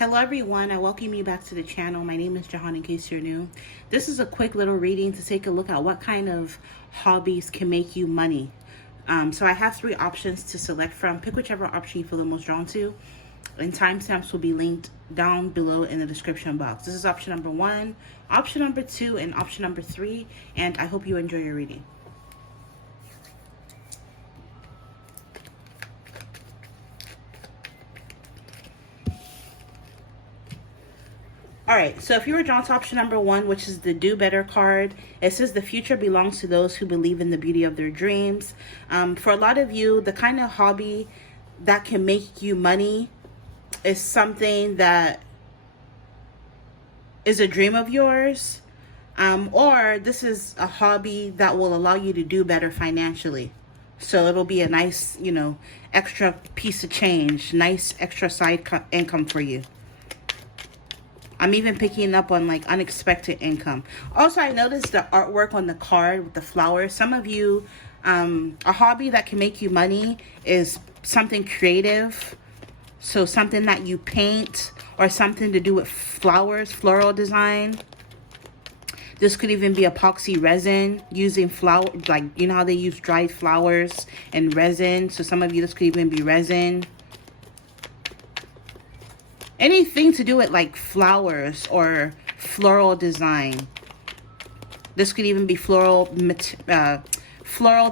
Hello everyone, I welcome you back to the channel. My name is Jehan in case you're new. This is a quick little reading to take a look at what kind of hobbies can make you money. So I have 3 options to select from. Pick whichever option you feel the most drawn to. And timestamps will be linked down below in the description box. This is option number 1, option number 2, and option number 3. And I hope you enjoy your reading. Alright, so if you were drawn to option number 1, which is the Do Better card, it says the future belongs to those who believe in the beauty of their dreams. For a lot of you, the kind of hobby that can make you money is something that is a dream of yours, or this is a hobby that will allow you to do better financially. So it'll be a nice, extra piece of change, nice extra side income for you. I'm even picking up on like unexpected income. Also, I noticed the artwork on the card with the flowers. Some of you, a hobby that can make you money is something creative. So something that you paint or something to do with flowers, floral design. This could even be epoxy resin using flower, like, you know how they use dried flowers and resin. So some of you, this could even be resin. Anything to do with like flowers or floral design. This could even be floral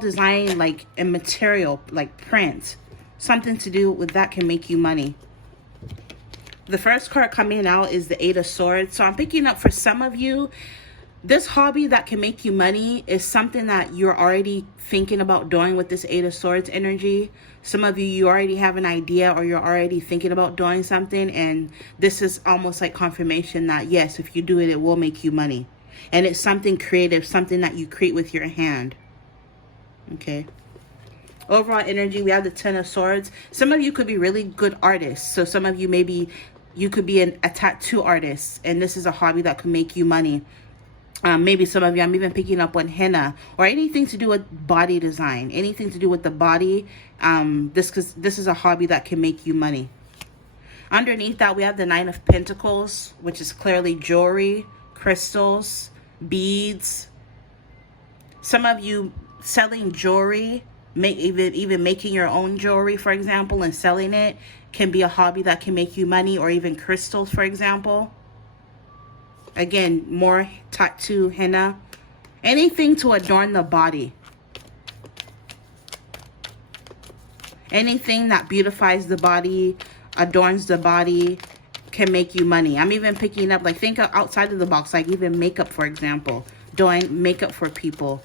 design, like a material, like print. Something to do with that can make you money. The first card coming out is the 8 of Swords. So I'm picking up for some of you, this hobby that can make you money is something that you're already thinking about doing with this 8 of Swords energy. Some of you already have an idea, or you're already thinking about doing something, and this is almost like confirmation that yes, if you do it, it will make you money. And it's something creative, something that you create with your hand. Okay. Overall energy, we have the 10 of Swords. Some of you could be really good artists. So some of you, maybe you could be a tattoo artist, and this is a hobby that could make you money. Maybe some of you, I'm even picking up on henna or anything to do with body design, anything to do with the body. This is a hobby that can make you money. Underneath that, we have the 9 of Pentacles, which is clearly jewelry, crystals, beads. Some of you selling jewelry, even making your own jewelry, for example, and selling it can be a hobby that can make you money, or even crystals, for example. Again, more tattoo, henna, anything to adorn the body. Anything that beautifies the body, adorns the body, can make you money. I'm even picking up, like, think outside of the box, like even makeup, for example. Doing makeup for people.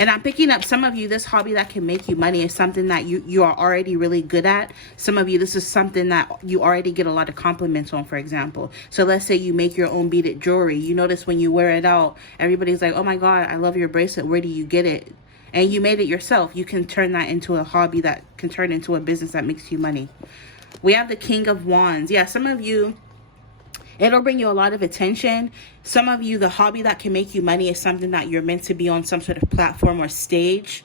And I'm picking up some of you, this hobby that can make you money is something that you are already really good at. Some of you, this is something that you already get a lot of compliments on, for example. So let's say you make your own beaded jewelry. You notice when you wear it out, everybody's like, oh my God, I love your bracelet. Where do you get it? And you made it yourself. You can turn that into a hobby that can turn into a business that makes you money. We have the King of Wands. Yeah, some of you, it'll bring you a lot of attention. Some of you, the hobby that can make you money is something that you're meant to be on some sort of platform or stage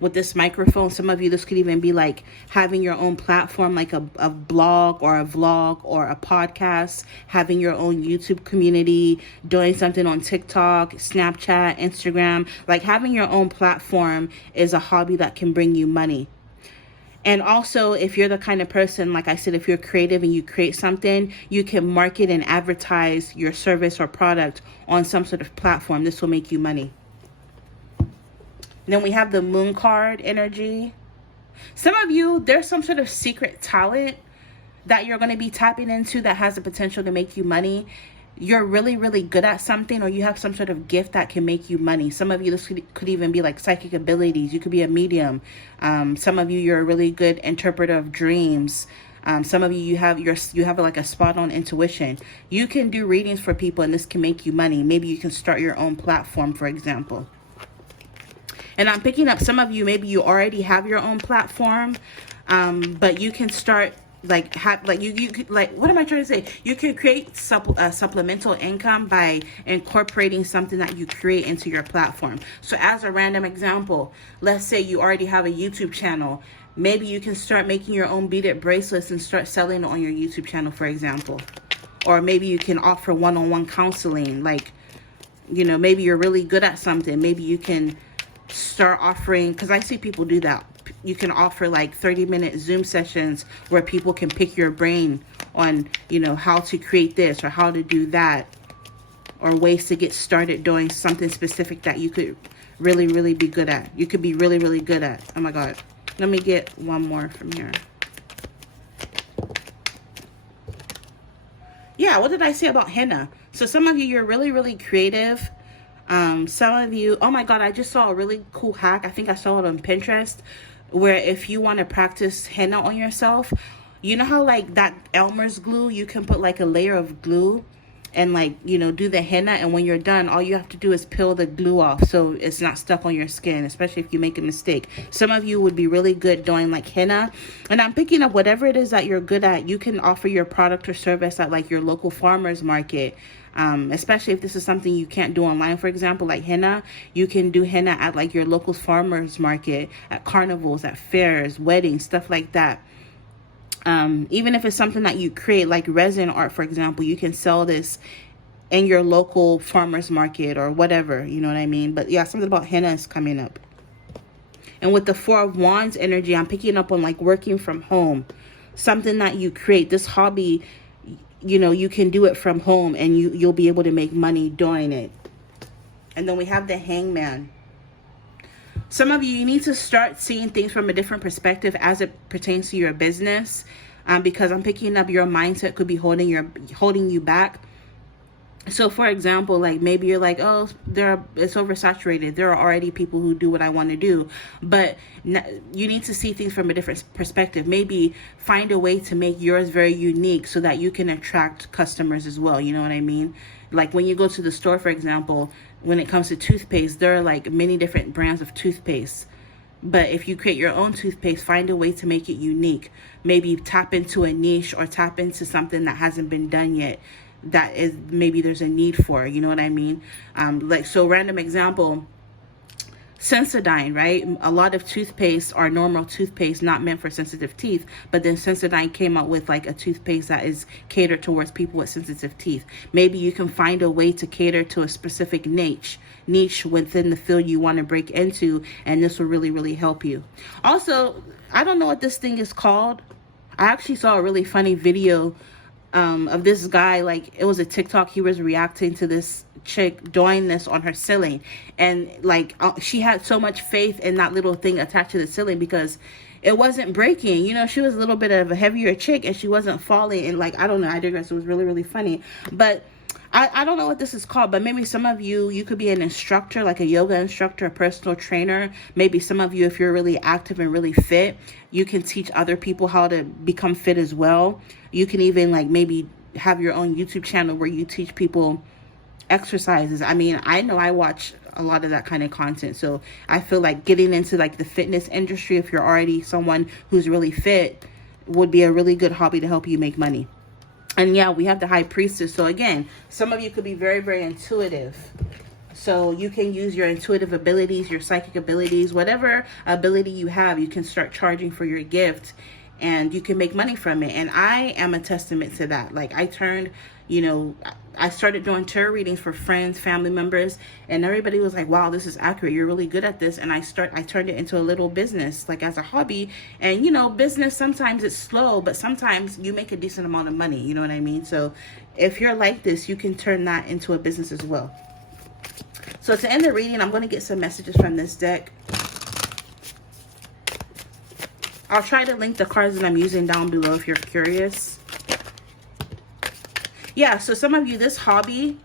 with this microphone. Some of you, this could even be like having your own platform, like a blog or a vlog or a podcast, having your own YouTube community, doing something on TikTok, Snapchat, Instagram. Like having your own platform is a hobby that can bring you money. And also, if you're the kind of person, like I said, if you're creative and you create something, you can market and advertise your service or product on some sort of platform. This will make you money. Then we have the Moon card energy. Some of you, there's some sort of secret talent that you're going to be tapping into that has the potential to make you money. You're really, really good at something, or you have some sort of gift that can make you money. Some of you, this could even be like psychic abilities. You could be a medium. Some of you, you're a really good interpreter of dreams. Some of you, you have like a spot on intuition. You can do readings for people, and this can make you money. Maybe you can start your own platform, for example. And I'm picking up some of you, maybe you already have your own platform, but you can start what am I trying to say? You can create supplemental income by incorporating something that you create into your platform. So as a random example, let's say you already have a YouTube channel. Maybe you can start making your own beaded bracelets and start selling it on your YouTube channel, for example. Or maybe you can offer one-on-one counseling. Like, you know, maybe you're really good at something. Maybe you can start offering, because I see people do that. You can offer like 30-minute Zoom sessions where people can pick your brain on, you know, how to create this or how to do that, or ways to get started doing something specific that you could really, really be good at. You could be really, really good at. Oh my God. Let me get one more from here. Yeah, what did I say about henna? So some of you, you're really, really creative. Some of you, oh my God, I just saw a really cool hack. I think I saw it on Pinterest, where if you want to practice henna on yourself, you know how like that Elmer's glue, you can put like a layer of glue and like, you know, do the henna, and when you're done, all you have to do is peel the glue off so it's not stuck on your skin, especially if you make a mistake. Some of you would be really good doing like henna, and I'm picking up whatever it is that you're good at. You can offer your product or service at like your local farmer's market. Especially if this is something you can't do online, for example, like henna, you can do henna at like your local farmer's market, at carnivals, at fairs, weddings, stuff like that. Even if it's something that you create, like resin art, for example, you can sell this in your local farmer's market or whatever, you know what I mean? But yeah, something about henna is coming up. And with the Four of Wands energy, I'm picking up on like working from home, something that you create, this hobby, you know, you can do it from home and you'll be able to make money doing it. And then we have the Hangman. Some of you need to start seeing things from a different perspective as it pertains to your business, because I'm picking up your mindset could be holding you back. So for example, like maybe you're like, oh, it's oversaturated. There are already people who do what I want to do. But you need to see things from a different perspective. Maybe find a way to make yours very unique so that you can attract customers as well. You know what I mean? Like when you go to the store, for example, when it comes to toothpaste, there are like many different brands of toothpaste. But if you create your own toothpaste, find a way to make it unique. Maybe tap into a niche or tap into something that hasn't been done yet, that is maybe there's a need for, you know what I mean? Like, so random example, Sensodyne, right? A lot of toothpaste are normal toothpaste, not meant for sensitive teeth, but then Sensodyne came out with like a toothpaste that is catered towards people with sensitive teeth. Maybe you can find a way to cater to a specific niche within the field you want to break into, and this will really, really help you. Also, I don't know what this thing is called. I actually saw a really funny video of this guy, like it was a TikTok. He was reacting to this chick doing this on her ceiling, and like she had so much faith in that little thing attached to the ceiling because it wasn't breaking. You know, she was a little bit of a heavier chick and she wasn't falling, and like, I don't know, I digress. It was really, really funny. But I don't know what this is called, but maybe some of you could be an instructor, like a yoga instructor, a personal trainer. Maybe some of you, if you're really active and really fit, you can teach other people how to become fit as well. You can even like maybe have your own YouTube channel where you teach people exercises. I mean, I know I watch a lot of that kind of content. So I feel like getting into like the fitness industry, if you're already someone who's really fit, would be a really good hobby to help you make money. And yeah, we have the High Priestess. So again, some of you could be very, very intuitive. So you can use your intuitive abilities, your psychic abilities, whatever ability you have, you can start charging for your gift and you can make money from it. And I am a testament to that. Like I started doing tarot readings for friends, family members, and everybody was like, wow, this is accurate. You're really good at this. And I turned it into a little business, like as a hobby. And you know, business, sometimes it's slow, but sometimes you make a decent amount of money. You know what I mean? So if you're like this, you can turn that into a business as well. So to end the reading, I'm going to get some messages from this deck. I'll try to link the cards that I'm using down below if you're curious. Yeah, so some of you, this hobby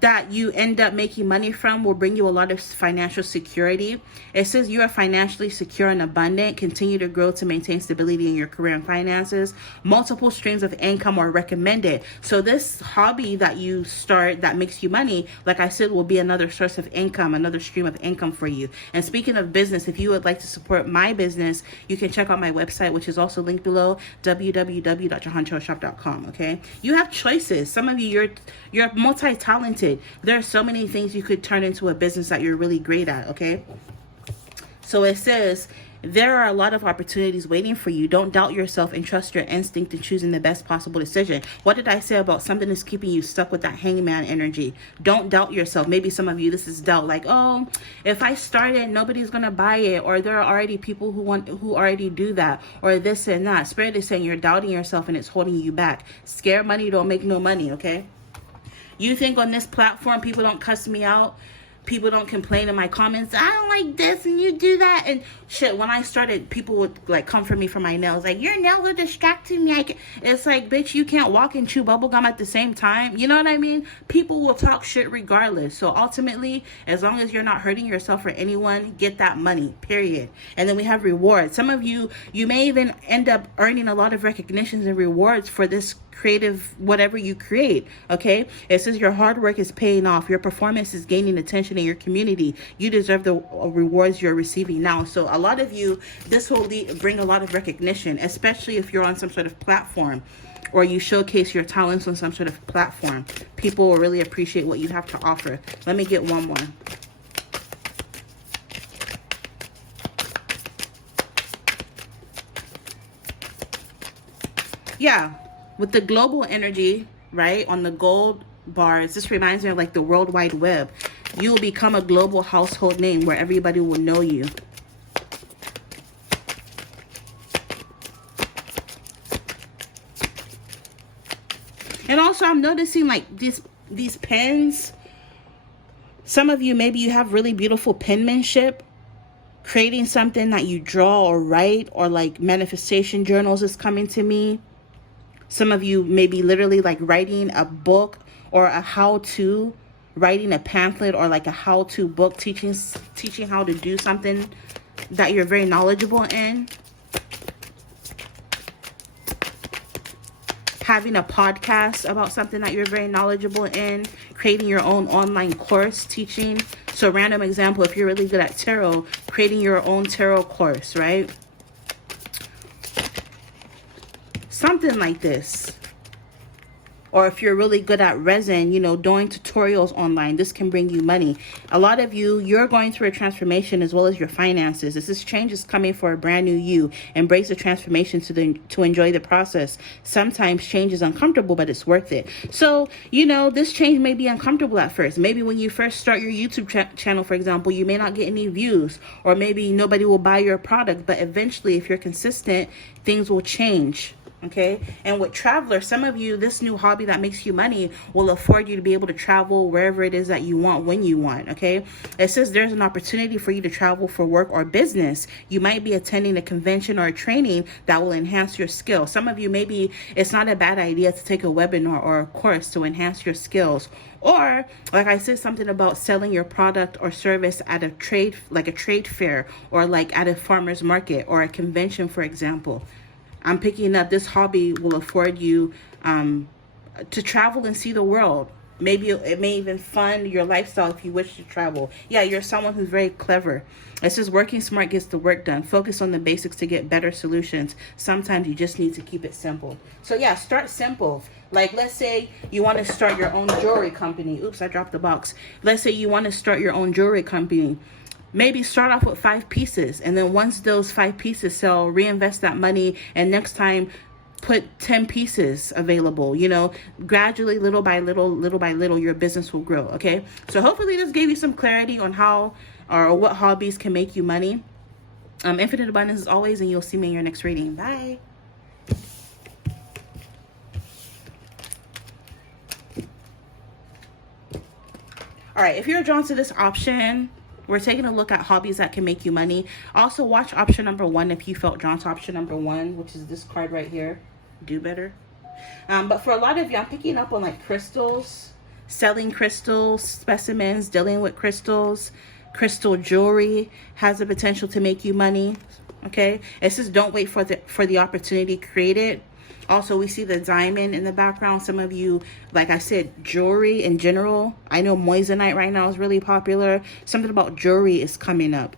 that you end up making money from will bring you a lot of financial security. It says you are financially secure and abundant. Continue to grow to maintain stability in your career and finances. Multiple streams of income are recommended. So this hobby that you start that makes you money, like I said, will be another source of income, another stream of income for you. And speaking of business, if you would like to support my business, you can check out my website, which is also linked below, www.jehanshop.com. Okay, you have choices. Some of you, you're multi-talented. There are so many things you could turn into a business that you're really great at. Okay, so it says There are a lot of opportunities waiting for you. Don't doubt yourself and trust your instinct in choosing the best possible decision. What did I say about something that's keeping you stuck with that hangman energy? Don't doubt yourself. Maybe some of you, this is doubt. Like, oh, if I start it, nobody's going to buy it. Or there are already people who already do that. Or this and that. Spirit is saying you're doubting yourself and it's holding you back. Scare money don't make no money, okay? You think on this platform people don't cuss me out? People don't complain in my comments, I don't like this and you do that and shit. When I started, people would like come for me for my nails, like, your nails are distracting me. It's like, bitch, you can't walk and chew bubblegum at the same time. You know what I mean? People will talk shit regardless. So ultimately, as long as you're not hurting yourself or anyone, get that money, period. And then we have rewards. Some of you, you may even end up earning a lot of recognitions and rewards for this creative whatever you create. Okay, it says your hard work is paying off, your performance is gaining attention in your community, you deserve the rewards you're receiving now. So a lot of you, this will bring a lot of recognition, especially if you're on some sort of platform or you showcase your talents on some sort of platform. People will really appreciate what you have to offer. Let me get one more. Yeah, with the global energy, right, on the gold bars, this reminds me of like the World Wide Web. You will become a global household name where everybody will know you. And also I'm noticing like these pens, some of you, maybe you have really beautiful penmanship, creating something that you draw or write, or like manifestation journals is coming to me. Some of you may be literally like writing a book or a how-to, writing a pamphlet or like a how-to book teaching how to do something that you're very knowledgeable in. Having a podcast about something that you're very knowledgeable in. Creating your own online course teaching. So random example, if you're really good at tarot, creating your own tarot course, right? Something like this. Or if you're really good at resin, you know, doing tutorials online, this can bring you money. A lot of you, you're going through a transformation as well as your finances. This change is coming for a brand new you. Embrace the transformation to enjoy the process. Sometimes change is uncomfortable, but it's worth it. So, you know, this change may be uncomfortable at first. Maybe when you first start your YouTube channel, for example, you may not get any views, or maybe nobody will buy your product. But eventually, if you're consistent, things will change. Okay, and with Traveler, some of you, this new hobby that makes you money will afford you to be able to travel wherever it is that you want, when you want. Okay, it says there's an opportunity for you to travel for work or business. You might be attending a convention or a training that will enhance your skill. Some of you, maybe it's not a bad idea to take a webinar or a course to enhance your skills. Or, like I said, something about selling your product or service at a trade, like a trade fair, or like at a farmer's market or a convention, for example. I'm picking up this hobby will afford you to travel and see the world. Maybe it may even fund your lifestyle if you wish to travel. Yeah, you're someone who's very clever. It says working smart gets the work done. Focus on the basics to get better solutions. Sometimes you just need to keep it simple. So yeah, start simple. Like, let's say you want to start your own jewelry company. Oops, I dropped the box. Let's say you want to start your own jewelry company. Maybe start off with 5 pieces, and then once those 5 pieces sell, reinvest that money, and next time put 10 pieces available. You know, gradually, little by little, your business will grow. Okay, so hopefully this gave you some clarity on how or what hobbies can make you money. Infinite abundance as always, and you'll see me in your next reading. Bye. All right, if you're drawn to this option, we're taking a look at hobbies that can make you money. Also, watch option number 1 if you felt drawn to option number 1, which is this card right here. Do better. But for a lot of you, I'm picking up on like crystals, selling crystals, specimens, dealing with crystals. Crystal jewelry has the potential to make you money. Okay, it says don't wait for the opportunity, create it. Also, we see the diamond in the background. Some of you, like I said, jewelry in general. I know moissanite right now is really popular. Something about jewelry is coming up.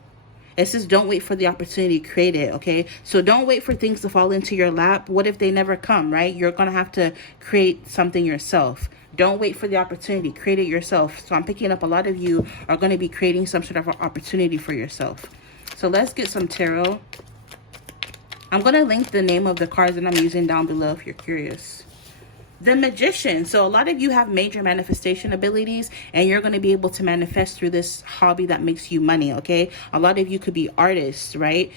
It says don't wait for the opportunity, create it, okay? So don't wait for things to fall into your lap. What if they never come, right? You're going to have to create something yourself. Don't wait for the opportunity, create it yourself. So I'm picking up a lot of you are going to be creating some sort of opportunity for yourself. So let's get some tarot. I'm going to link the name of the cards that I'm using down below if you're curious. The Magician. So a lot of you have major manifestation abilities, and you're going to be able to manifest through this hobby that makes you money, okay? A lot of you could be artists, right?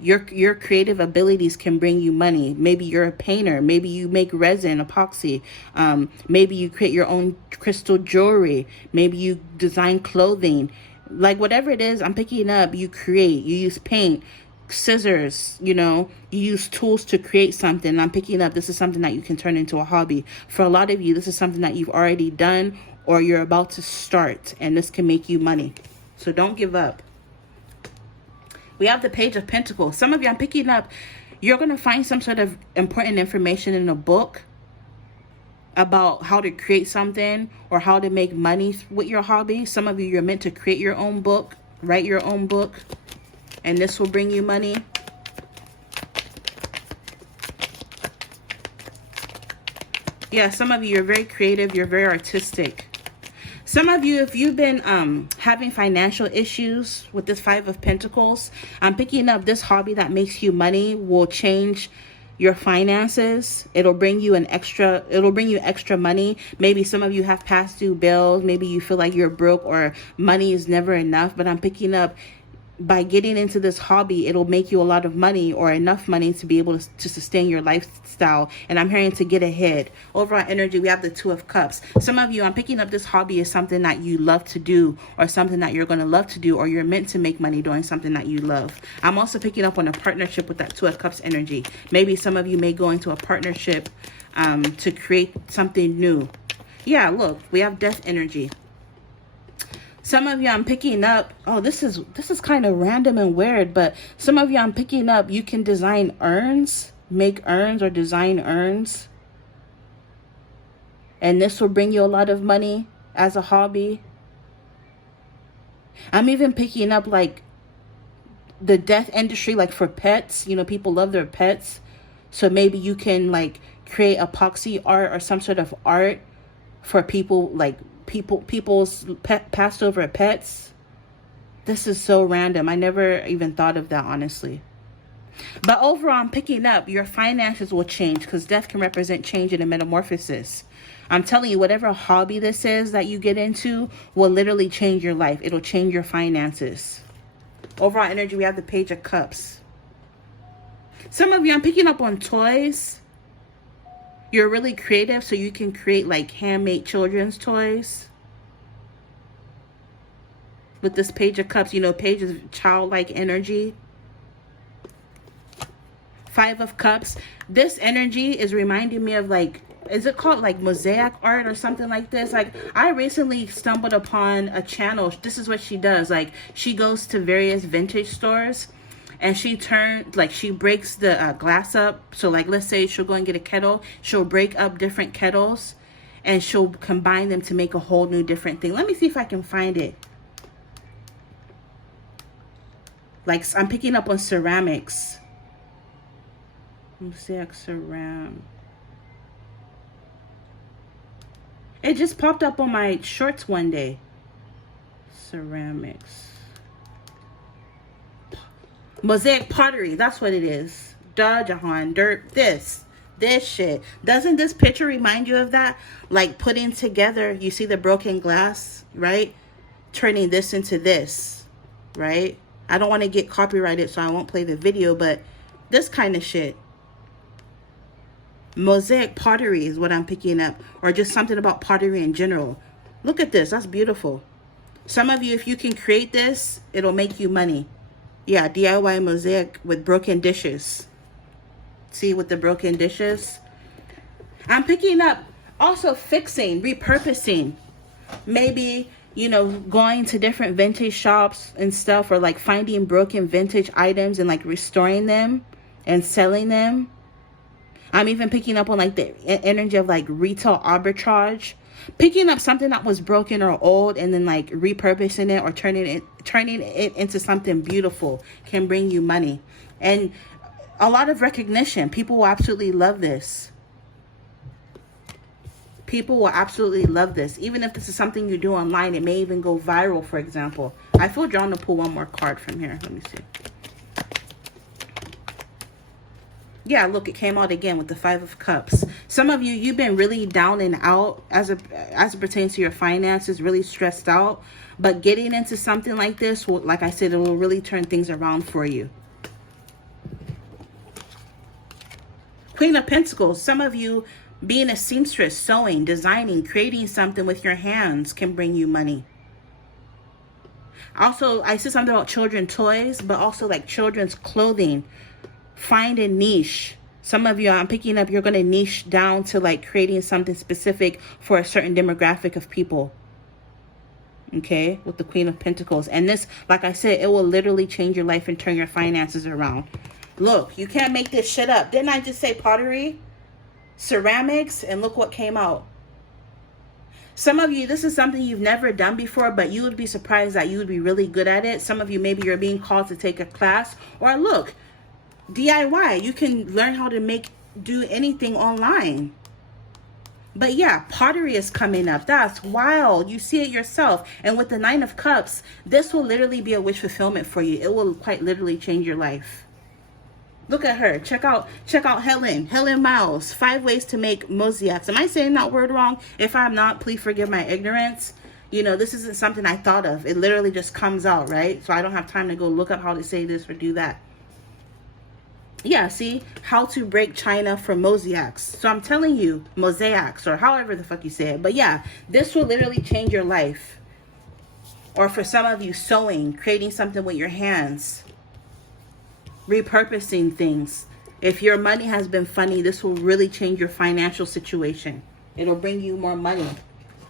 Your creative abilities can bring you money. Maybe you're a painter. Maybe you make resin, epoxy. Maybe you create your own crystal jewelry. Maybe you design clothing. Like whatever it is, I'm picking up, you create. You use paint, scissors, you know, you use tools to create something. I'm picking up, this is something that you can turn into a hobby. For a lot of you, this is something that you've already done or you're about to start, and this can make you money. So don't give up. We have the Page of Pentacles. Some of you, I'm picking up, you're going to find some sort of important information in a book about how to create something or how to make money with your hobby. Some of you, you're meant to create your own book, write your own book, and this will bring you money. Yeah, some of you, you're very creative, you're very artistic. Some of you, if you've been having financial issues with this Five of Pentacles, I'm picking up this hobby that makes you money will change your finances. It'll bring you extra money. Maybe some of you have past due bills. Maybe you feel like you're broke or money is never enough. But I'm picking up, by getting into this hobby, it'll make you a lot of money or enough money to be able to sustain your lifestyle. And I'm hearing to get ahead. Overall energy, we have the Two of Cups. Some of you, I'm picking up this hobby is something that you love to do, or something that you're going to love to do, or you're meant to make money doing something that you love. I'm also picking up on a partnership with that Two of Cups energy. Maybe some of you may go into a partnership to create something new. Yeah, look, we have Death energy. Some of you, I'm picking up, oh, this is kind of random and weird, but some of you, I'm picking up, you can design urns, make urns or design urns. And this will bring you a lot of money as a hobby. I'm even picking up like the death industry, like for pets. You know, people love their pets. So maybe you can like create epoxy art or some sort of art for people, like people's passed over pets. This is so random. I never even thought of that, honestly. But overall, I'm picking up your finances will change, because death can represent change and a metamorphosis. I'm telling you, whatever hobby this is that you get into will literally change your life. It'll change your finances. Overall energy, we have the Page of Cups. Some of you, I'm picking up on toys. You're really creative, so you can create like handmade children's toys. With this Page of Cups, you know, Page is childlike energy. Five of Cups. This energy is reminding me of like, is it called like mosaic art or something like this? Like, I recently stumbled upon a channel. This is what she does. Like, she goes to various vintage stores and she breaks the glass up. So like, let's say she'll go and get a kettle. She'll break up different kettles and she'll combine them to make a whole new different thing. Let me see if I can find it. Like, I'm picking up on ceramics. Mosaic ceramic. It just popped up on my shorts one day. Ceramics. Mosaic pottery. That's what it is. Duh, Jehan. Dirt. This shit. Doesn't this picture remind you of that? Like putting together, you see the broken glass, right? Turning this into this, right? I don't want to get copyrighted, so I won't play the video, but this kind of shit. Mosaic pottery is what I'm picking up, or just something about pottery in general. Look at this. That's beautiful. Some of you, if you can create this, it'll make you money. Yeah, DIY mosaic with broken dishes. See, with the broken dishes. I'm picking up also fixing, repurposing. Maybe, you know, going to different vintage shops and stuff, or like finding broken vintage items and like restoring them and selling them. I'm even picking up on like the energy of like retail arbitrage. Picking up something that was broken or old and then like repurposing it or turning it into something beautiful can bring you money. And a lot of recognition. People will absolutely love this. People will absolutely love this. Even if this is something you do online, it may even go viral, for example. I feel drawn to pull one more card from here. Let me see. Yeah, look, it came out again with the Five of Cups. Some of you, you've been really down and out as it pertains to your finances, really stressed out. But getting into something like this, will, like I said, it will really turn things around for you. Queen of Pentacles. Some of you being a seamstress, sewing, designing, creating something with your hands can bring you money. Also, I said something about children's toys, but also like children's clothing. Find a niche. Some of you, I'm picking up, you're going to niche down to like creating something specific for a certain demographic of people. Okay, with the Queen of Pentacles. And this, like I said, it will literally change your life and turn your finances around. Look, you can't make this shit up. Didn't I just say pottery, ceramics, and look what came out. Some of you, this is something you've never done before, but you would be surprised that you would be really good at it. Some of you, maybe you're being called to take a class. Or look, DIY. You can learn how to do anything online. But yeah, pottery is coming up. That's wild. You see it yourself. And with the Nine of Cups, this will literally be a wish fulfillment for you. It will quite literally change your life. Look at her. Check out Helen Miles. 5 ways to make mosaics. Am I saying that word wrong? If I'm not, please forgive my ignorance. You know, this isn't something I thought of. It literally just comes out, right? So I don't have time to go look up how to say this or do that. Yeah, see? How to break china for mosaics. So I'm telling you, mosaics, or however the fuck you say it. But yeah, this will literally change your life. Or for some of you, sewing, creating something with your hands. Repurposing things. If your money has been funny, this will really change your financial situation. It'll bring you more money.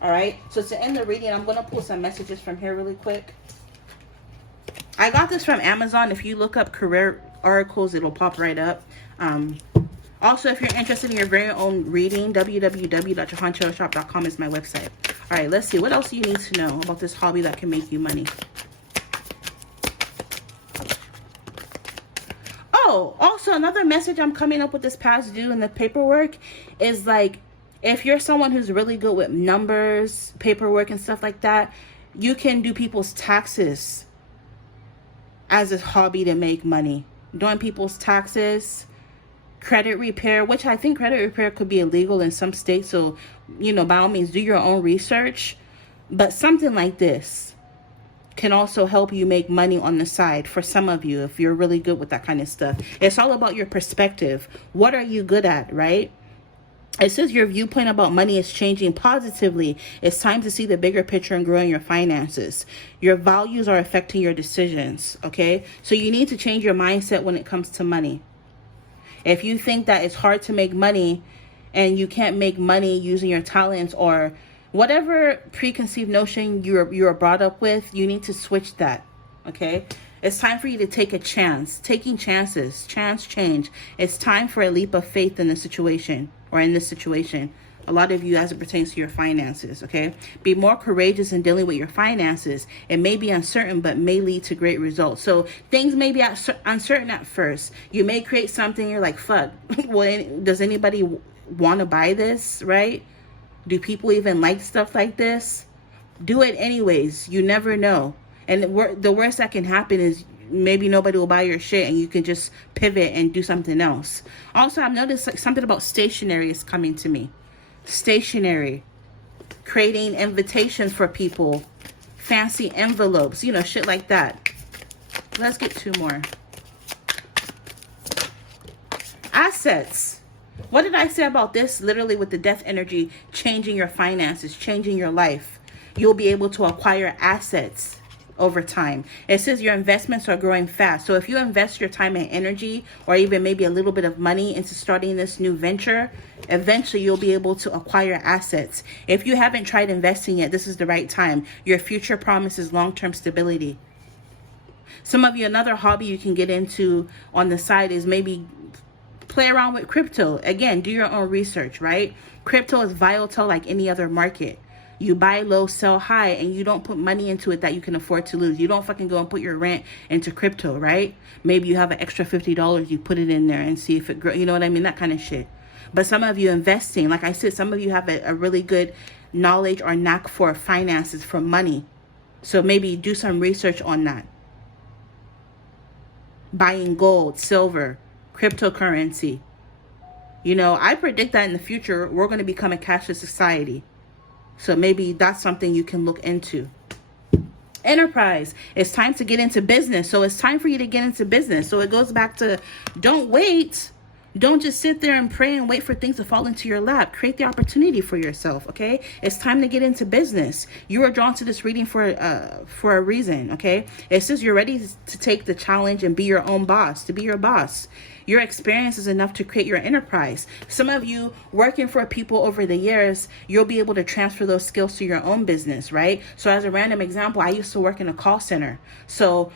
All right? So to end the reading, I'm going to pull some messages from here really quick. I got this from Amazon. If you look up career articles, it'll pop right up. Also, if you're interested in your very own reading, www.JehanChillShop.com is my website. All right, let's see. What else do you need to know about this hobby that can make you money? Oh, also another message I'm coming up with this past due in the paperwork is like, if you're someone who's really good with numbers, paperwork and stuff like that, you can do people's taxes as a hobby to make money. Doing people's taxes, credit repair, which I think credit repair could be illegal in some states. So, you know, by all means, do your own research. But something like this can also help you make money on the side for some of you if you're really good with that kind of stuff. It's all about your perspective. What are you good at, right? It says your viewpoint about money is changing positively. It's time to see the bigger picture and growing your finances. Your values are affecting your decisions, okay? So you need to change your mindset when it comes to money. If you think that it's hard to make money and you can't make money using your talents or whatever preconceived notion you're brought up with, you need to switch that, okay? It's time for you to take a chance. Taking chances, chance change. It's time for a leap of faith in the situation. Or in this situation, a lot of you as it pertains to your finances, okay? Be more courageous in dealing with your finances. It may be uncertain, but may lead to great results. So things may be uncertain at first. You may create something, you're like, fuck, well, does anybody want to buy this, right? Do people even like stuff like this? Do it anyways. You never know. And the worst that can happen is maybe nobody will buy your shit and you can just pivot and do something else. Also, I've noticed like something about stationery is coming to me. Stationery. Creating invitations for people. Fancy envelopes. You know, shit like that. Let's get 2 more. Assets. What did I say about this? Literally with the death energy, changing your finances, changing your life. You'll be able to acquire assets over time. It says your investments are growing fast. So if you invest your time and energy or even maybe a little bit of money into starting this new venture, eventually you'll be able to acquire assets. If you haven't tried investing yet, this is the right time. Your future promises long-term stability. Some of you, another hobby you can get into on the side is maybe play around with crypto. Again, do your own research, right? Crypto is volatile like any other market. You buy low, sell high, and you don't put money into it that you can afford to lose. You don't fucking go and put your rent into crypto, right? Maybe you have an extra $50, you put it in there and see if it grows. You know what I mean? That kind of shit. But some of you investing, like I said, some of you have a really good knowledge or knack for finances, for money. So maybe do some research on that. Buying gold, silver, cryptocurrency. I predict that in the future, we're going to become a cashless society. So maybe that's something you can look into. Enterprise. It's time to get into business. So it's time for you to get into business. So it goes back to, don't wait. Don't just sit there and pray and wait for things to fall into your lap. Create the opportunity for yourself, okay? It's time to get into business. You are drawn to this reading for a reason, okay? It says you're ready to take the challenge and be your own boss, to be your boss. Your experience is enough to create your enterprise. Some of you working for people over the years, you'll be able to transfer those skills to your own business, right? So as a random example, I used to work in a call center. So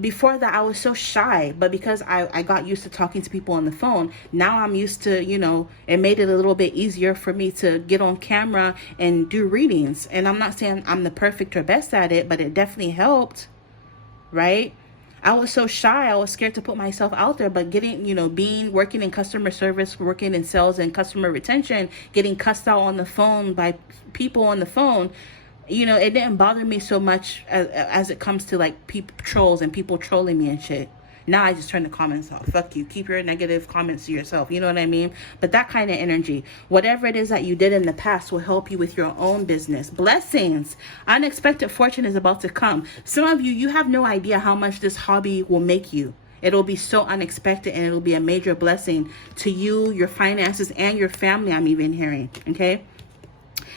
before that I was so shy, but because I got used to talking to people on the phone, now I'm used to, it made it a little bit easier for me to get on camera and do readings. And I'm not saying I'm the perfect or best at it, but it definitely helped, right? I was so shy. I was scared to put myself out there, but working in customer service, working in sales and customer retention, getting cussed out on the phone by people on the phone, it didn't bother me so much as it comes to like trolls and people trolling me and shit. Now I just turn the comments off. Fuck you. Keep your negative comments to yourself. You know what I mean? But that kind of energy, whatever it is that you did in the past, will help you with your own business. Blessings. Unexpected fortune is about to come. Some of you have no idea how much this hobby will make you. It'll be so unexpected, and it'll be a major blessing to you, your finances, and your family, I'm even hearing. Okay?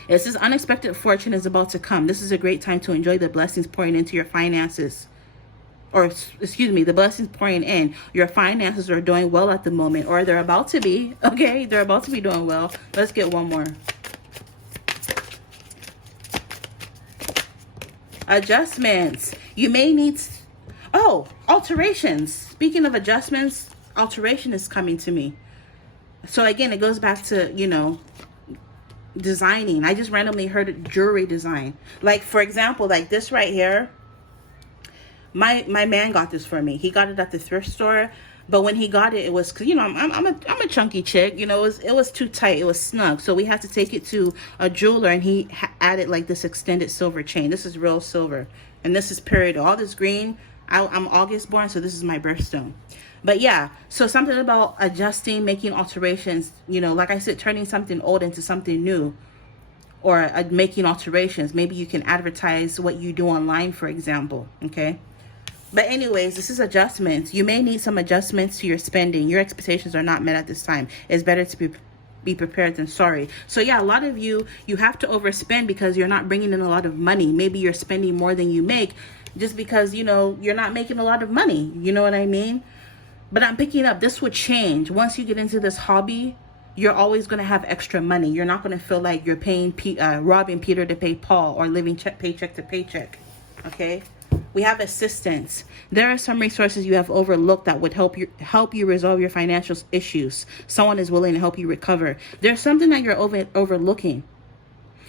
It says unexpected fortune is about to come. This is a great time to enjoy the blessings pouring into your finances. Or, excuse me, the blessings pouring in. Your finances are doing well at the moment, or they're about to be. Okay, they're about to be doing well. Let's get one more. Adjustments. You may need... alterations. Speaking of adjustments, alteration is coming to me. So again, it goes back to, designing. I just randomly heard jewelry design. Like, for example, like this right here. My man got this for me. He got it at the thrift store, but when he got it, it was, cause I'm a chunky chick. It was too tight. It was snug, so we had to take it to a jeweler, and he added like this extended silver chain. This is real silver, and this is period. All this green. I'm August born, so this is my birthstone. But yeah, so something about adjusting, making alterations. Like I said, turning something old into something new. Or making alterations. Maybe you can advertise what you do online, for example. Okay. But anyways, this is adjustments. You may need some adjustments to your spending. Your expectations are not met at this time. It's better to be prepared than sorry. So yeah, a lot of you have to overspend because you're not bringing in a lot of money. Maybe you're spending more than you make just because, you're not making a lot of money. You know what I mean? But I'm picking up, this would change. Once you get into this hobby, you're always going to have extra money. You're not going to feel like you're paying robbing Peter to pay Paul, or living paycheck to paycheck. Okay? We have assistance. There are some resources you have overlooked that would help you resolve your financial issues. Someone is willing to help you recover. There's something that you're overlooking.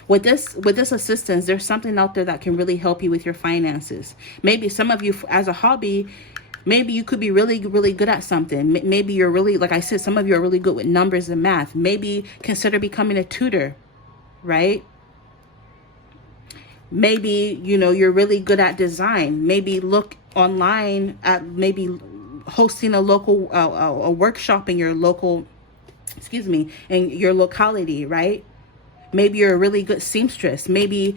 With this assistance, there's something out there that can really help you with your finances. Maybe some of you, as a hobby, maybe you could be really, really good at something. Maybe you're really, like I said, some of you are really good with numbers and math. Maybe consider becoming a tutor, right? Maybe, you're really good at design. Maybe look online at maybe hosting a local a workshop in your local, in your locality, right? Maybe you're a really good seamstress. Maybe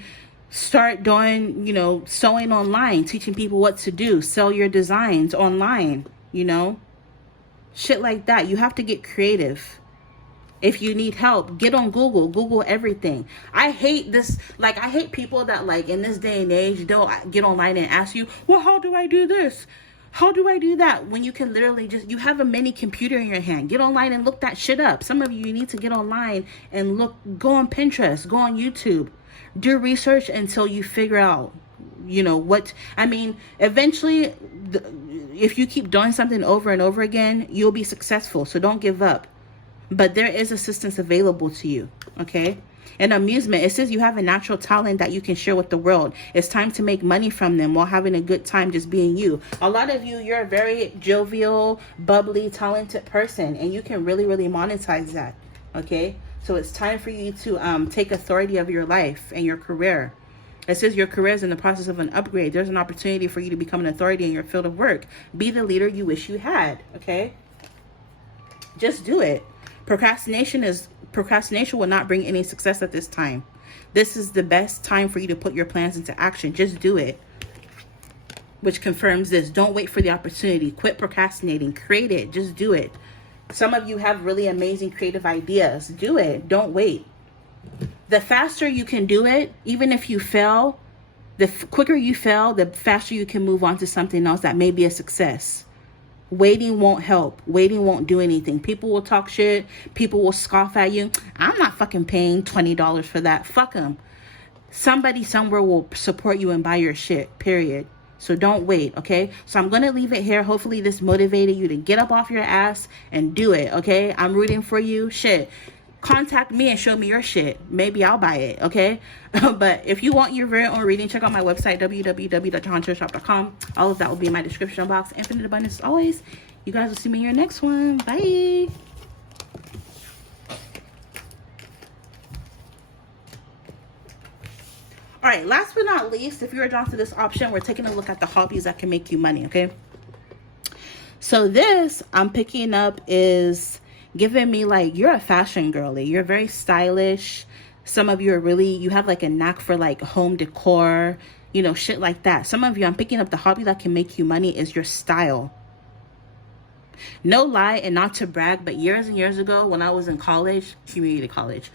start doing, sewing online, teaching people what to do, sell your designs online, shit like that. You have to get creative. If you need help, get on Google everything. I hate this. I hate people that, in this day and age, don't get online and ask you, well, how do I do this? How do I do that? When you can literally you have a mini computer in your hand. Get online and look that shit up. Some of you need to get online and go on Pinterest, go on YouTube, do research until you figure out, eventually, if you keep doing something over and over again, you'll be successful. So don't give up. But there is assistance available to you, okay? And amusement, it says you have a natural talent that you can share with the world. It's time to make money from them while having a good time just being you. A lot of you, you're a very jovial, bubbly, talented person, and you can really, really monetize that, okay? So it's time for you to take authority of your life and your career. It says your career is in the process of an upgrade. There's an opportunity for you to become an authority in your field of work. Be the leader you wish you had, okay? Just do it. Procrastination will not bring any success at this time. This is the best time for you to put your plans into action. Just do it. Which confirms this. Don't wait for the opportunity. Quit procrastinating. Create it. Just do it. Some of you have really amazing creative ideas. Do it. Don't wait. The faster you can do it, even if you fail, the quicker you fail, the faster you can move on to something else that may be a success. Waiting won't help. Waiting won't do anything. People will talk shit. People will scoff at you. I'm not fucking paying $20 for that. Fuck them. Somebody somewhere will support you and buy your shit, period. So don't wait, okay? So I'm going to leave it here. Hopefully this motivated you to get up off your ass and do it, okay? I'm rooting for you. Shit. Contact me and show me your shit. Maybe I'll buy it, okay? But if you want your very own reading, check out my website, www.jehanshop.com. All of that will be in my description box. Infinite abundance as always. You guys will see me in your next one. Bye. All right, last but not least, if you're drawn to this option, we're taking a look at the hobbies that can make you money, okay? So this I'm picking up is giving me like, you're a fashion girly. You're very stylish. Some of you are really, you have like a knack for like home decor, you know, shit like that. Some of you, I'm picking up the hobby that can make you money is your style. No lie, and not to brag, but years and years ago when I was in college, community college,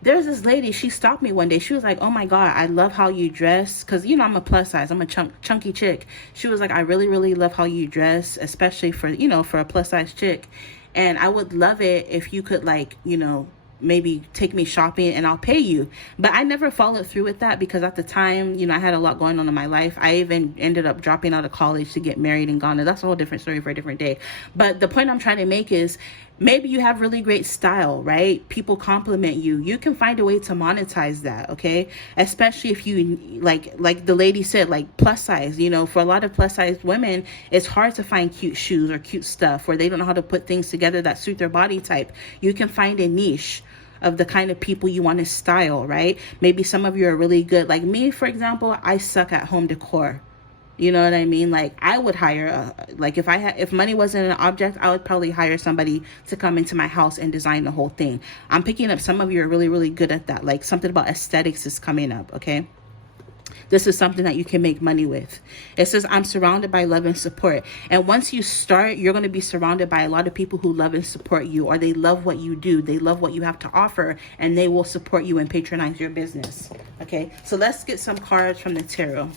there's this lady, she stopped me one day. She was like, oh my God, I love how you dress. Because, you know, I'm a plus size. I'm a chunky chick. She was like, I really, really love how you dress, especially for, you know, for a plus size chick. And I would love it if you could, like, you know, maybe take me shopping and I'll pay you. But I never followed through with that because at the time, you know, I had a lot going on in my life. I even ended up dropping out of college to get married in Ghana. That's a whole different story for a different day. But the point I'm trying to make is maybe you have really great style, right? People compliment you. You can find a way to monetize that, okay? Especially if you, like the lady said, like plus size, you know, for a lot of plus size women, it's hard to find cute shoes or cute stuff, or they don't know how to put things together that suit their body type. You can find a niche of the kind of people you want to style, right? Maybe some of you are really good. Like me, for example, I suck at home decor. You know what I mean? Like I would hire, like if money wasn't an object, I would probably hire somebody to come into my house and design the whole thing. I'm picking up some of you are really, really good at that. Like something about aesthetics is coming up, okay? This is something that you can make money with. It says, I'm surrounded by love and support. And once you start, you're going to be surrounded by a lot of people who love and support you, or they love what you do. They love what you have to offer, and they will support you and patronize your business. Okay, so let's get some cards from the tarot.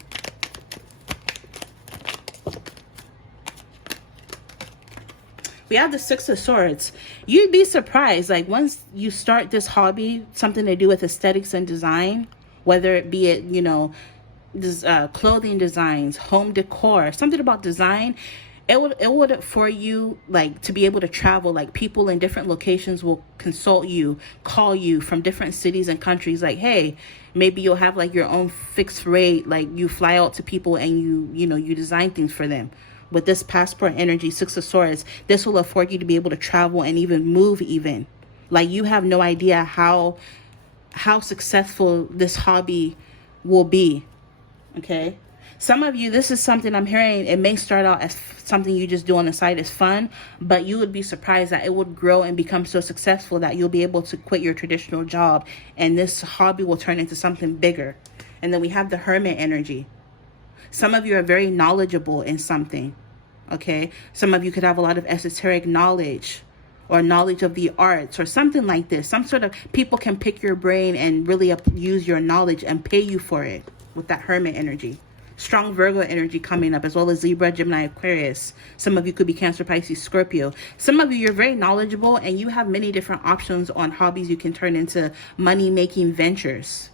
We have the Six of Swords. You'd be surprised, like once you start this hobby, something to do with aesthetics and design, whether it be it, you know, clothing designs, home decor, something about design, it would for you, like to be able to travel, like people in different locations will consult you, call you from different cities and countries, like, hey, maybe you'll have like your own fixed rate, like you fly out to people and you know, you design things for them. With this passport energy, Six of Swords, this will afford you to be able to travel and even move even. Like you have no idea how successful this hobby will be, okay? Some of you, this is something I'm hearing, it may start out as something you just do on the side as fun, but you would be surprised that it would grow and become so successful that you'll be able to quit your traditional job and this hobby will turn into something bigger. And then we have the Hermit energy. Some of you are very knowledgeable in something, okay? Some of you could have a lot of esoteric knowledge or knowledge of the arts or something like this. Some sort of, people can pick your brain and really use your knowledge and pay you for it with that Hermit energy. Strong Virgo energy coming up, as well as Libra, Gemini, Aquarius. Some of you could be Cancer, Pisces, Scorpio. Some of you, you're very knowledgeable and you have many different options on hobbies you can turn into money-making ventures.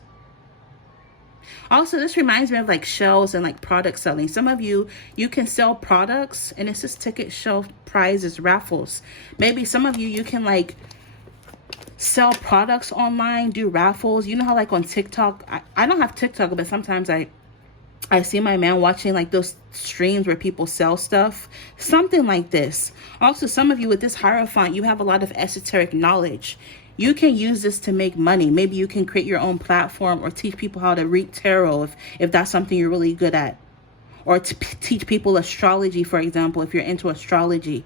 Also, this reminds me of like shelves and like product selling. Some of you, you can sell products and it's just ticket shelf prizes, raffles. Maybe some of you, you can like sell products online, do raffles. You know how like on TikTok, I don't have TikTok, but sometimes I I see my man watching like those streams where people sell stuff, something like this. Also, some of you with this Hierophant, you have a lot of esoteric knowledge. You can use this to make money. Maybe you can create your own platform or teach people how to read tarot if that's something you're really good at. Or to teach people astrology, for example, if you're into astrology.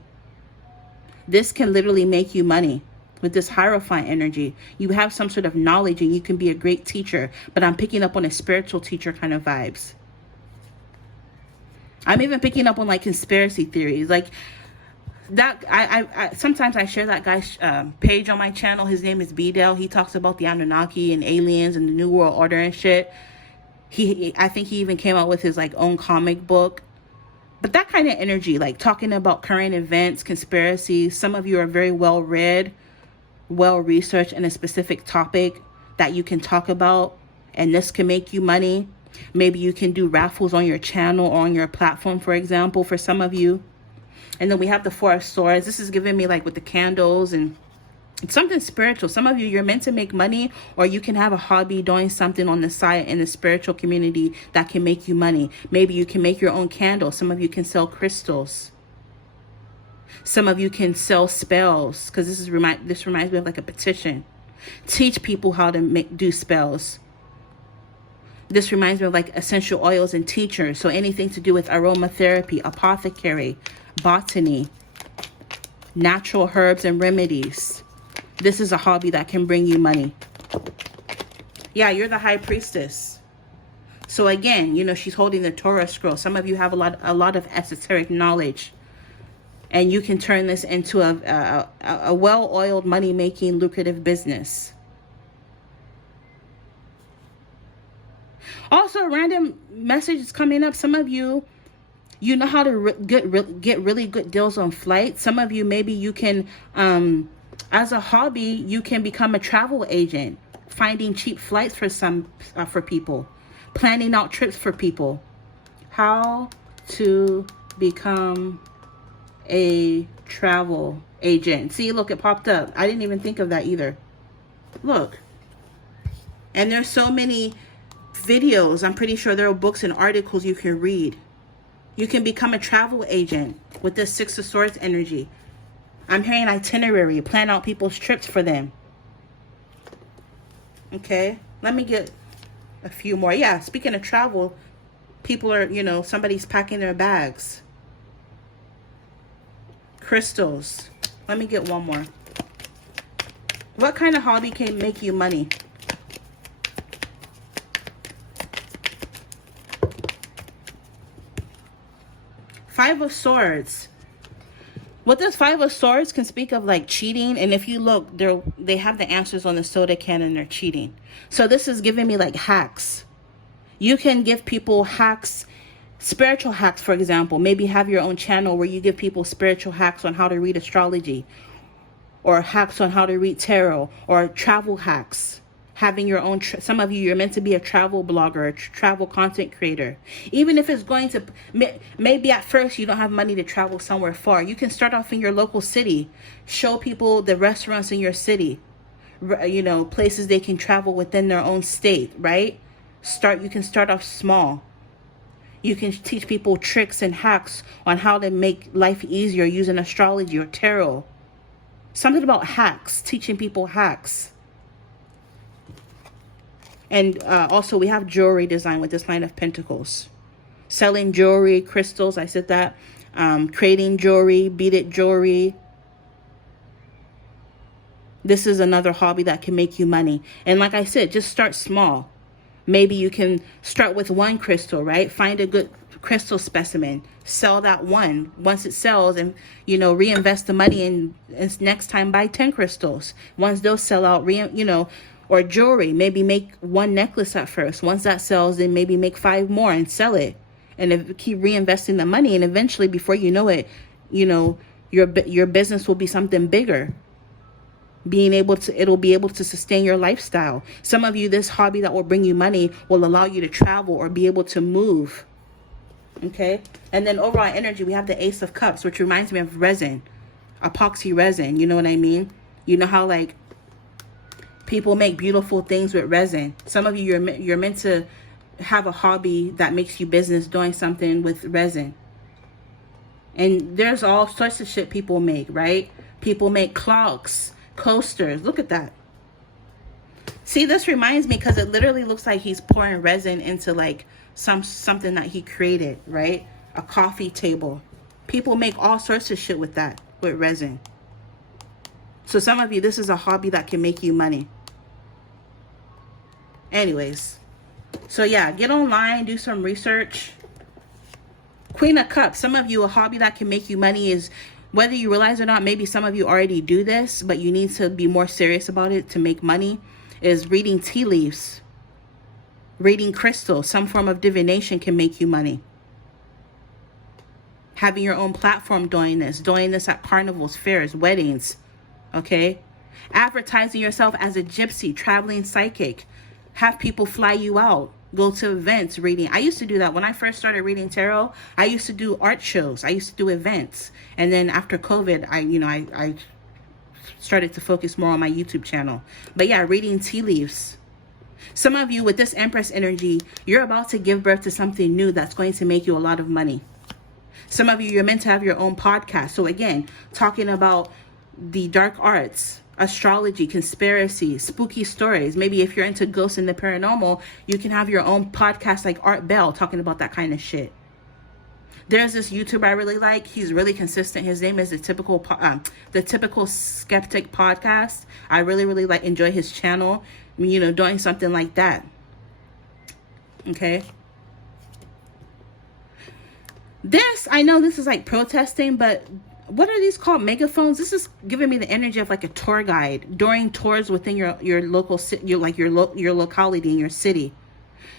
This can literally make you money. With this Hierophant energy, you have some sort of knowledge and you can be a great teacher, but I'm picking up on a spiritual teacher kind of vibes. I'm even picking up on like conspiracy theories, like that. I sometimes I share that guy's page on my channel. His name is B-Dell. He talks about the Anunnaki and aliens and the New World Order and shit. I think he even came out with his like own comic book. But that kind of energy, like talking about current events, conspiracies. Some of you are very well read, well researched in a specific topic that you can talk about, and this can make you money. Maybe you can do raffles on your channel or on your platform, for example, for some of you. And then we have the Four of Swords. This is giving me like with the candles and it's something spiritual. Some of you, you're meant to make money, or you can have a hobby doing something on the side in the spiritual community that can make you money. Maybe you can make your own candles. Some of you can sell crystals. Some of you can sell spells, because this reminds me of like a petition. Teach people how to do spells. This reminds me of like essential oils and teachers. So anything to do with aromatherapy, apothecary, botany, natural herbs and remedies. This is a hobby that can bring you money. Yeah, you're the High Priestess. So again, you know, she's holding the Torah scroll. Some of you have a lot of esoteric knowledge. And you can turn this into a well-oiled, money-making, lucrative business. Also, random messages coming up. Some of you, you know how to get really good deals on flights. Some of you, maybe you can, as a hobby, you can become a travel agent, finding cheap flights for people, planning out trips for people. How to become a travel agent. See, look, it popped up. I didn't even think of that either. Look. And there's so many videos. I'm pretty sure there are books and articles you can read. You can become a travel agent with this Six of Swords energy. I'm hearing itinerary. Plan out people's trips for them. Okay. Let me get a few more. Yeah, speaking of travel, people are, you know, somebody's packing their bags. Crystals. Let me get one more. What kind of hobby can make you money? Five of Swords. What this Five of Swords can speak of like cheating. And if you look, they have the answers on the soda can and they're cheating. So this is giving me like hacks. You can give people hacks, spiritual hacks, for example. Maybe have your own channel where you give people spiritual hacks on how to read astrology, or hacks on how to read tarot, or travel hacks. Having your own, some of you, you're meant to be a travel blogger, a travel content creator. Even if it's going to, maybe at first you don't have money to travel somewhere far. You can start off in your local city. Show people the restaurants in your city. You know, places they can travel within their own state, right? You can start off small. You can teach people tricks and hacks on how to make life easier using astrology or tarot. Something about hacks, teaching people hacks. And also we have jewelry design with this Nine of Pentacles. Selling jewelry, crystals, I said that. Creating jewelry, beaded jewelry. This is another hobby that can make you money. And like I said, just start small. Maybe you can start with one crystal, right? Find a good crystal specimen. Sell that one. Once it sells, and, you know, reinvest the money and next time buy 10 crystals. Once those sell out, you know, or jewelry, maybe make one necklace at first. Once that sells, then maybe make 5 more and sell it. And keep reinvesting the money. And eventually, before you know it, you know, your business will be something bigger. It'll be able to sustain your lifestyle. Some of you, this hobby that will bring you money will allow you to travel or be able to move. Okay? And then overall energy, we have the Ace of Cups, which reminds me of resin. Epoxy resin, you know what I mean? You know how like people make beautiful things with resin. Some of you, you're meant to have a hobby that makes you business doing something with resin. And there's all sorts of shit people make, right? People make clocks, coasters. Look at that. See, this reminds me because it literally looks like he's pouring resin into like something that he created, right? A coffee table. People make all sorts of shit with that, with resin. So some of you, this is a hobby that can make you money. Anyways, so yeah, get online, do some research. Queen of Cups. Some of you, a hobby that can make you money is, whether you realize or not, maybe some of you already do this, but you need to be more serious about it to make money, is reading tea leaves, reading crystals. Some form of divination can make you money. Having your own platform doing this at carnivals, fairs, weddings, okay? Advertising yourself as a gypsy, traveling psychic. Have people fly you out. Go to events reading. I used to do that. When I first started reading tarot, I used to do art shows. I used to do events. And then after COVID, I started to focus more on my YouTube channel. But yeah, reading tea leaves. Some of you with this Empress energy, you're about to give birth to something new that's going to make you a lot of money. Some of you, you're meant to have your own podcast. So again, talking about the dark arts, astrology, conspiracy, spooky stories. Maybe if you're into ghosts and the paranormal, you can have your own podcast like Art Bell talking about that kind of shit. There's this YouTuber I really like. He's really consistent. His name is the Typical Skeptic Podcast. I really enjoy his channel. You know, doing something like that. Okay. This, I know this is like protesting, but what are these called? Megaphones? This is giving me the energy of like a tour guide during tours within your local your locality in your city.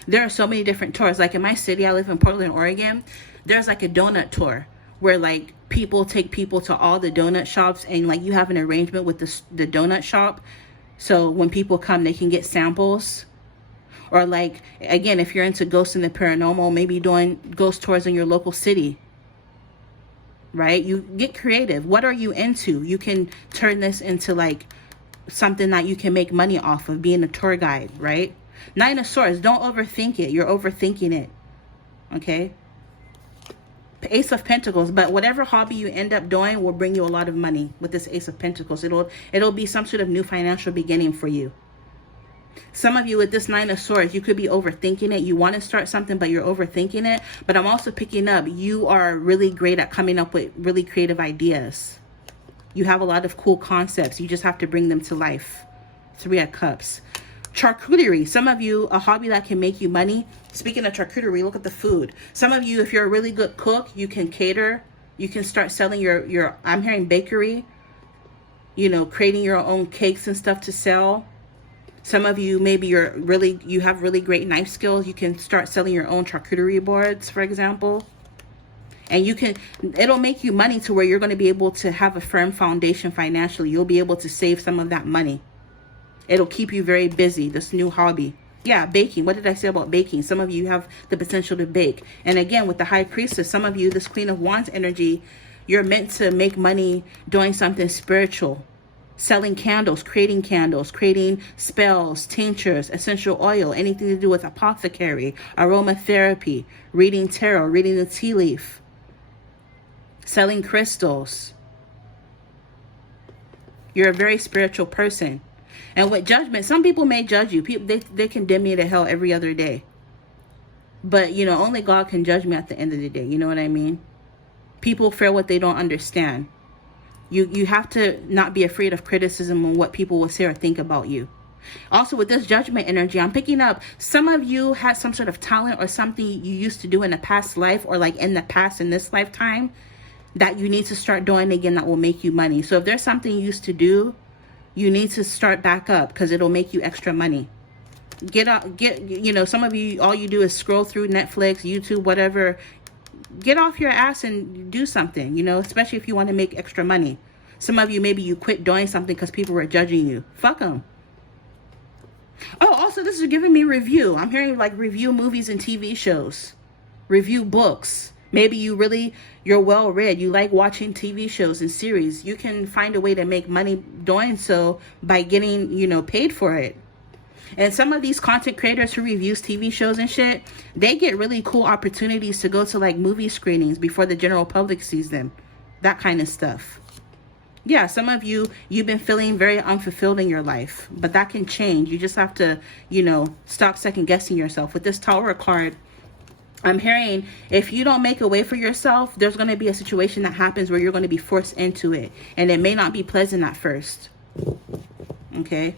There are so many different tours. Like in my city, I live in Portland, Oregon. There's like a donut tour where like people take people to all the donut shops, and like you have an arrangement with the donut shop, so when people come, they can get samples. Or like, again, if you're into ghosts and the paranormal, maybe doing ghost tours in your local city. Right? You get creative. What are you into? You can turn this into like something that you can make money off of, being a tour guide, right? Nine of Swords. Don't overthink it. You're overthinking it. Okay? Ace of Pentacles. But whatever hobby you end up doing will bring you a lot of money with this Ace of Pentacles. It'll be some sort of new financial beginning for you. Some of you with this Nine of Swords, you could be overthinking it. You want to start something, but you're overthinking it. But I'm also picking up, you are really great at coming up with really creative ideas. You have a lot of cool concepts. You just have to bring them to life. Three of Cups. Charcuterie. Some of you, a hobby that can make you money. Speaking of charcuterie, look at the food. Some of you, if you're a really good cook, you can cater. You can start selling your I'm hearing bakery. You know, creating your own cakes and stuff to sell. Some of you, maybe you have really great knife skills. You can start selling your own charcuterie boards, for example. And it'll make you money to where you're going to be able to have a firm foundation financially. You'll be able to save some of that money. It'll keep you very busy, this new hobby. Yeah, baking. What did I say about baking? Some of you have the potential to bake. And again, with the High Priestess, some of you, this Queen of Wands energy, you're meant to make money doing something spiritual. Selling candles, creating spells, tinctures, essential oil, anything to do with apothecary, aromatherapy, reading tarot, reading the tea leaf, selling crystals. You're a very spiritual person. And with judgment, some people may judge you. People, they condemn you to hell every other day. But, you know, only God can judge me at the end of the day. You know what I mean? People fear what they don't understand. You have to not be afraid of criticism and what people will say or think about you. Also, with this judgment energy, I'm picking up some of you had some sort of talent or something you used to do in a past life, or like in the past, in this lifetime, that you need to start doing again that will make you money. So if there's something you used to do, you need to start back up because it'll make you extra money. You know, some of you, all you do is scroll through Netflix, YouTube, whatever. Get off your ass and do something, you know, especially if you want to make extra money. Some of you, maybe you quit doing something because people were judging you. Fuck them. Oh, also, this is giving me review. I'm hearing like review movies and TV shows. Review books. Maybe you're well read. You like watching TV shows and series. You can find a way to make money doing so by getting, you know, paid for it. And some of these content creators who reviews TV shows and shit, they get really cool opportunities to go to like movie screenings before the general public sees them. That kind of stuff. Yeah, some of you, you've been feeling very unfulfilled in your life, but that can change. You just have to, you know, stop second guessing yourself. With this Tower card, I'm hearing if you don't make a way for yourself, there's going to be a situation that happens where you're going to be forced into it. And it may not be pleasant at first. Okay?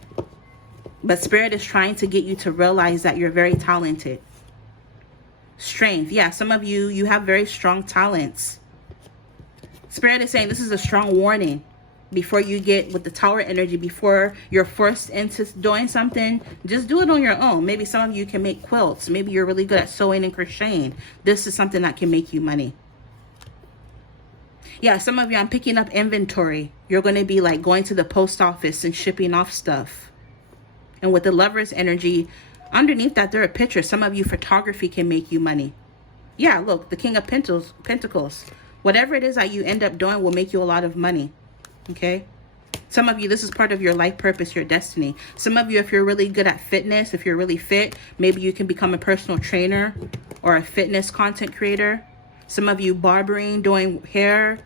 But Spirit is trying to get you to realize that you're very talented. Strength. Yeah, some of you, you have very strong talents. Spirit is saying this is a strong warning. Before you get with the Tower energy, before you're forced into doing something, just do it on your own. Maybe some of you can make quilts. Maybe you're really good at sewing and crocheting. This is something that can make you money. Yeah, some of you, I'm picking up inventory. You're going to be like going to the post office and shipping off stuff. And with the Lover's energy, underneath that, there are pictures. Some of you, photography can make you money. Yeah, look, the King of Pentacles. Whatever it is that you end up doing will make you a lot of money. Okay? Some of you, this is part of your life purpose, your destiny. Some of you, if you're really good at fitness, if you're really fit, maybe you can become a personal trainer or a fitness content creator. Some of you, barbering, doing hair.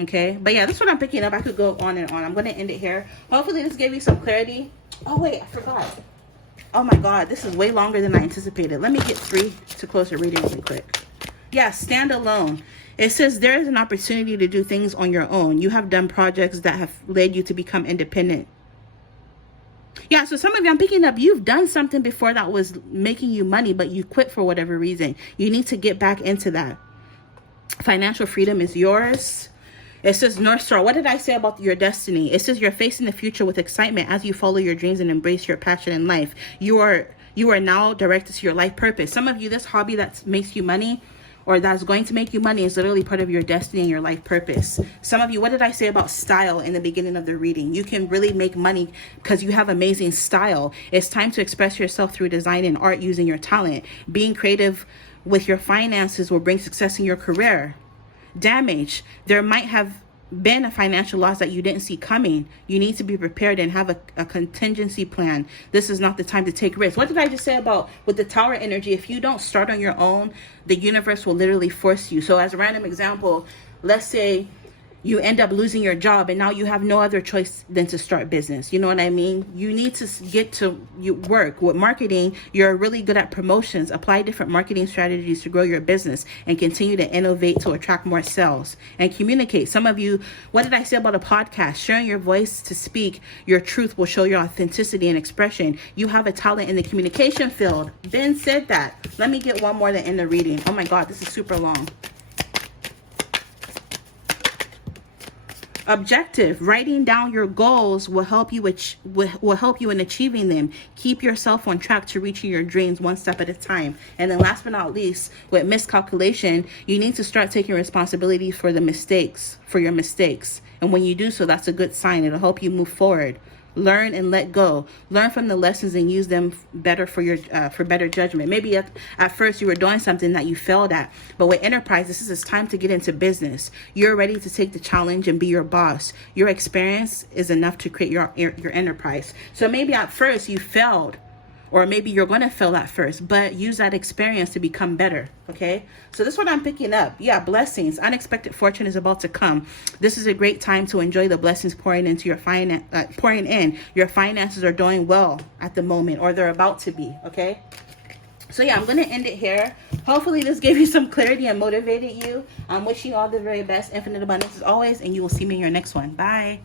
Okay? But yeah, this is what I'm picking up. I could go on and on. I'm going to end it here. Hopefully this gave you some clarity. Oh, wait, I forgot. Oh my God, this is way longer than I anticipated. Let me get 3 to close the reading really quick. Yeah, stand alone. It says there is an opportunity to do things on your own. You have done projects that have led you to become independent. Yeah, so some of you, I'm picking up, you've done something before that was making you money, but you quit for whatever reason. You need to get back into that. Financial freedom is yours. It says North Star. What did I say about your destiny? It says you're facing the future with excitement as you follow your dreams and embrace your passion in life. You are now directed to your life purpose. Some of you, this hobby that makes you money, or that's going to make you money, is literally part of your destiny and your life purpose. Some of you, what did I say about style in the beginning of the reading? You can really make money because you have amazing style. It's time to express yourself through design and art using your talent. Being creative with your finances will bring success in your career. Damage. There might have been a financial loss that you didn't see coming. You need to be prepared and have a contingency plan. This is not the time to take risks. What did I just say about with the Tower energy? If you don't start on your own, the universe will literally force you. So as a random example, let's say you end up losing your job and now you have no other choice than to start business. You know what I mean? You need to get to work. With marketing, you're really good at promotions. Apply different marketing strategies to grow your business and continue to innovate to attract more sales and communicate. Some of you, what did I say about a podcast? Sharing your voice to speak your truth will show your authenticity and expression. You have a talent in the communication field. Ben said that. Let me get one more to end the reading. Oh my God, this is super long. Objective. Writing down your goals will help you in achieving them. Keep yourself on track to reaching your dreams one step at a time. And then last but not least, with miscalculation, you need to start taking responsibility for your mistakes. And when you do so, that's a good sign. It'll help you move forward. Learn and let go. Learn from the lessons and use them better for better judgment. Maybe at first you were doing something that you failed at, but with enterprise, this is time to get into business. You're ready to take the challenge and be your boss. Your experience is enough to create your enterprise. So maybe at first you failed, or maybe you're going to fail at first, but use that experience to become better. Okay, so this is what I'm picking up. Yeah, blessings. Unexpected fortune is about to come. This is a great time to enjoy the blessings pouring into your pouring in. Your finances are doing well at the moment, or they're about to be. Okay, so yeah, I'm going to end it here. Hopefully this gave you some clarity and motivated you. I'm wishing you all the very best, infinite abundance as always, and you will see me in your next one. Bye.